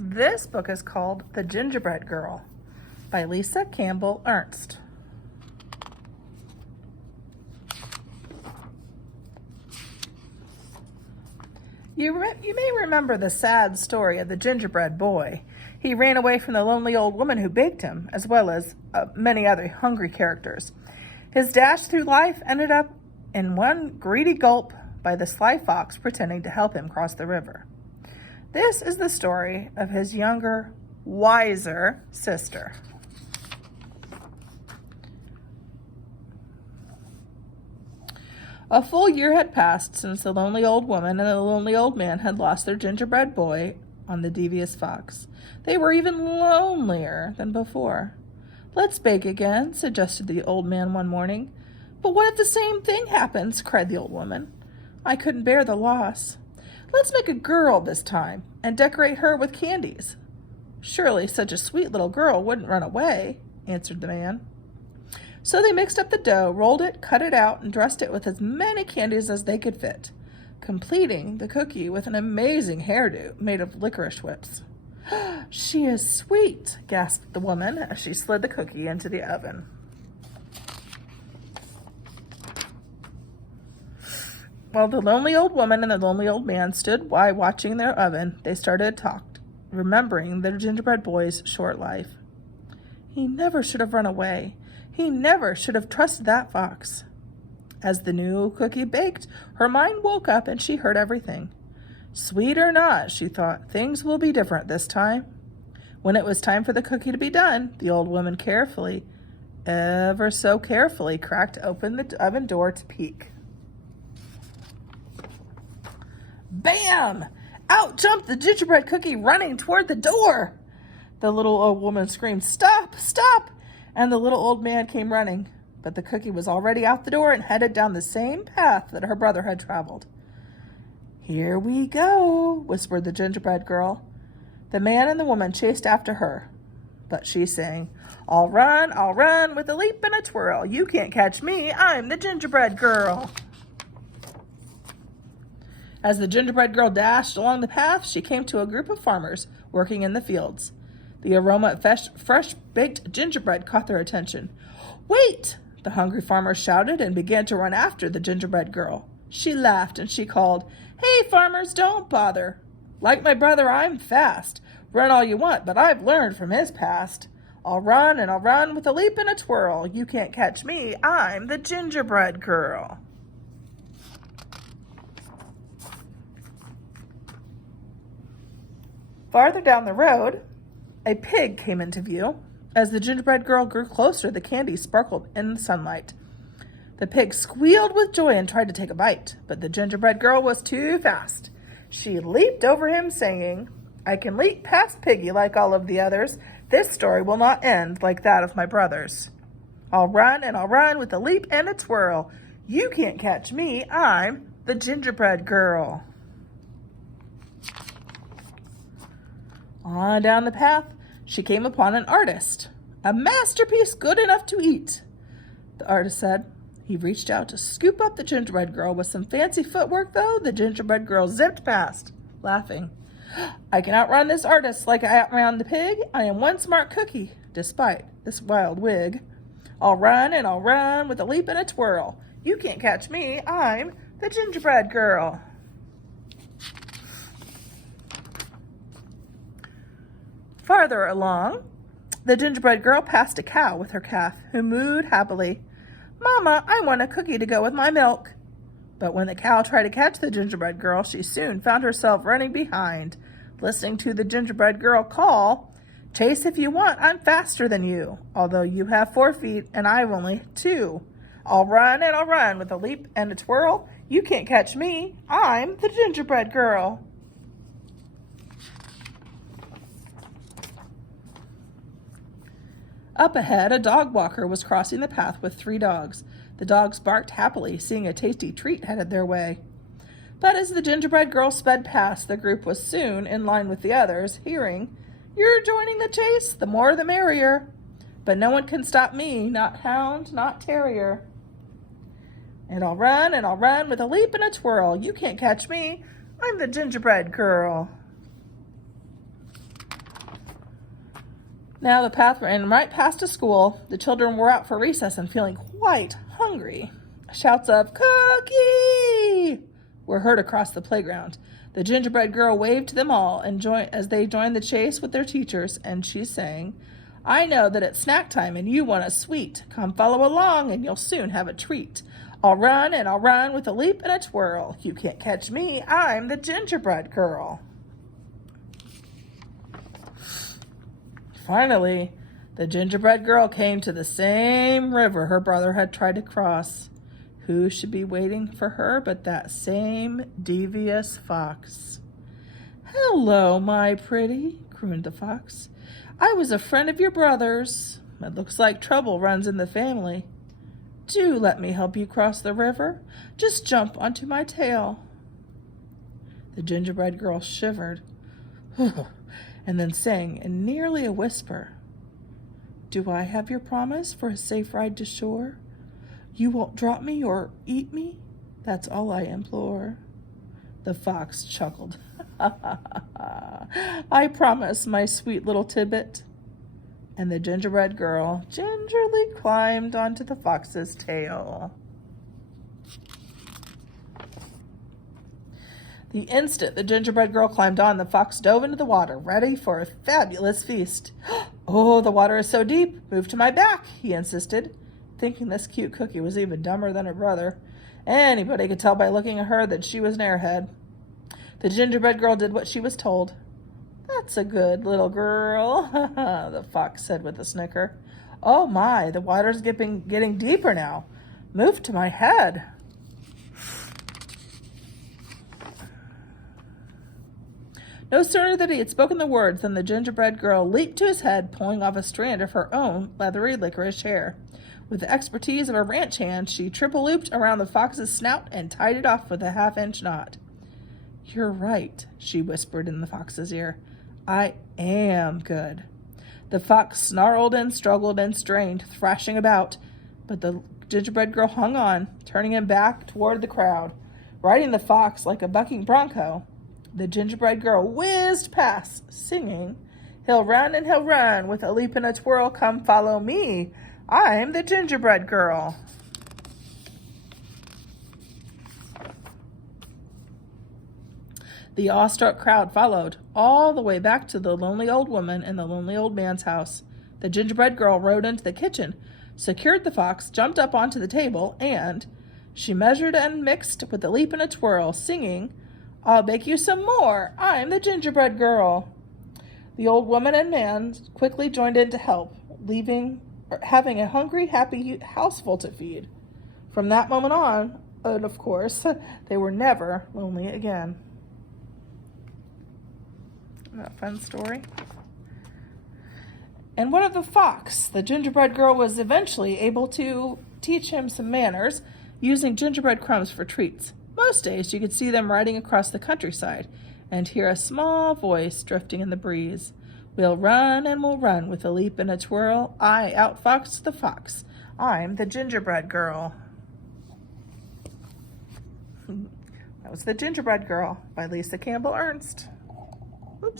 This book is called The Gingerbread Girl by Lisa Campbell Ernst. You may remember the sad story of the gingerbread boy. He ran away from the lonely old woman who baked him, as well as many other hungry characters. His dash through life ended up in one greedy gulp by the sly fox pretending to help him cross the river. This is the story of his younger, wiser sister. A full year had passed since the lonely old woman and the lonely old man had lost their gingerbread boy on the devious fox. They were even lonelier than before. "Let's bake again," suggested the old man one morning. "But what if the same thing happens?" cried the old woman. "I couldn't bear the loss." "Let's make a girl this time and decorate her with candies." "Surely such a sweet little girl wouldn't run away," answered the man. So they mixed up the dough, rolled it, cut it out, and dressed it with as many candies as they could fit, completing the cookie with an amazing hairdo made of licorice whips. "She is sweet," gasped the woman as she slid the cookie into the oven. While the lonely old woman and the lonely old man stood by watching their oven, they started to talk, remembering their gingerbread boy's short life. He never should have run away. He never should have trusted that fox. As the new cookie baked, her mind woke up and she heard everything. Sweet or not, she thought, things will be different this time. When it was time for the cookie to be done, the old woman carefully, ever so carefully, cracked open the oven door to peek. Bam! Out jumped the gingerbread cookie running toward the door. The little old woman screamed, "Stop! Stop!" And the little old man came running. But the cookie was already out the door and headed down the same path that her brother had traveled. "Here we go," whispered the gingerbread girl. The man and the woman chased after her, but she sang, I'll run with a leap and a twirl. You can't catch me, I'm the gingerbread girl." As the gingerbread girl dashed along the path, she came to a group of farmers working in the fields. The aroma of fresh-baked gingerbread caught their attention. "Wait!" the hungry farmers shouted and began to run after the gingerbread girl. She laughed and she called, "Hey, farmers, don't bother. Like my brother, I'm fast. Run all you want, but I've learned from his past. I'll run with a leap and a twirl. You can't catch me, I'm the gingerbread girl." Farther down the road, a pig came into view. As the gingerbread girl grew closer, the candy sparkled in the sunlight. The pig squealed with joy and tried to take a bite, but the gingerbread girl was too fast. She leaped over him, saying, "I can leap past Piggy like all of the others. This story will not end like that of my brothers. I'll run with a leap and a twirl. You can't catch me, I'm the gingerbread girl." On down the path, she came upon an artist. "A masterpiece good enough to eat," the artist said. He reached out to scoop up the gingerbread girl. With some fancy footwork, though, the gingerbread girl zipped past, laughing. "I can outrun this artist like I outran the pig. I am one smart cookie, despite this wild wig. I'll run with a leap and a twirl. You can't catch me, I'm the gingerbread girl." Farther along, the gingerbread girl passed a cow with her calf, who mooed happily, "Mama, I want a cookie to go with my milk." But when the cow tried to catch the gingerbread girl, she soon found herself running behind, listening to the gingerbread girl call, "Chase if you want, I'm faster than you, although you have 4 feet and I've only 2. I'll run with a leap and a twirl. You can't catch me, I'm the gingerbread girl." Up ahead, a dog walker was crossing the path with 3 dogs. The dogs barked happily, seeing a tasty treat headed their way. But as the gingerbread girl sped past, the group was soon in line with the others, hearing, "You're joining the chase, the more the merrier. But no one can stop me, not hound, not terrier. And I'll run with a leap and a twirl. You can't catch me, I'm the gingerbread girl." Now the path ran right past a school. The children were out for recess and feeling quite hungry. Shouts of "Cookie!" were heard across the playground. The gingerbread girl waved to them all as they joined the chase with their teachers, and she sang, "I know that it's snack time and you want a sweet. Come follow along and you'll soon have a treat. I'll run and I'll run with a leap and a twirl. You can't catch me, I'm the gingerbread girl." Finally, the gingerbread girl came to the same river her brother had tried to cross. Who should be waiting for her but that same devious fox? "Hello, my pretty," crooned the fox. "I was a friend of your brother's. It looks like trouble runs in the family. Do let me help you cross the river. Just jump onto my tail." The gingerbread girl shivered and then sang in nearly a whisper, "Do I have your promise for a safe ride to shore? You won't drop me or eat me? That's all I implore." The fox chuckled. "I promise, my sweet little tidbit." And the gingerbread girl gingerly climbed onto the fox's tail. The instant the gingerbread girl climbed on, the fox dove into the water, ready for a fabulous feast. "Oh, the water is so deep. Move to my back," he insisted, thinking this cute cookie was even dumber than her brother. Anybody could tell by looking at her that she was an airhead. The gingerbread girl did what she was told. "That's a good little girl," the fox said with a snicker. "Oh my, the water's getting deeper now. Move to my head." No sooner than he had spoken the words than the gingerbread girl leaped to his head, pulling off a strand of her own leathery licorice hair. With the expertise of a ranch hand, she triple-looped around the fox's snout and tied it off with a half-inch knot. "You're right," she whispered in the fox's ear. "I am good." The fox snarled and struggled and strained, thrashing about, but the gingerbread girl hung on, turning him back toward the crowd. Riding the fox like a bucking bronco, the gingerbread girl whizzed past, singing, he'll run with a leap and a twirl. Come follow me. I'm the gingerbread girl." The awestruck crowd followed, all the way back to the lonely old woman and the lonely old man's house. The gingerbread girl rode into the kitchen, secured the fox, jumped up onto the table, and she measured and mixed with a leap and a twirl, singing, "I'll bake you some more. I'm the gingerbread girl." The old woman and man quickly joined in to help, having a hungry, happy houseful to feed. From that moment on, and of course, they were never lonely again. Isn't that a fun story? And one of the fox, the gingerbread girl was eventually able to teach him some manners using gingerbread crumbs for treats. Most days you could see them riding across the countryside and hear a small voice drifting in the breeze. "We'll run and we'll run with a leap and a twirl. I outfoxed the fox. I'm the gingerbread girl." That was The Gingerbread Girl by Lisa Campbell Ernst.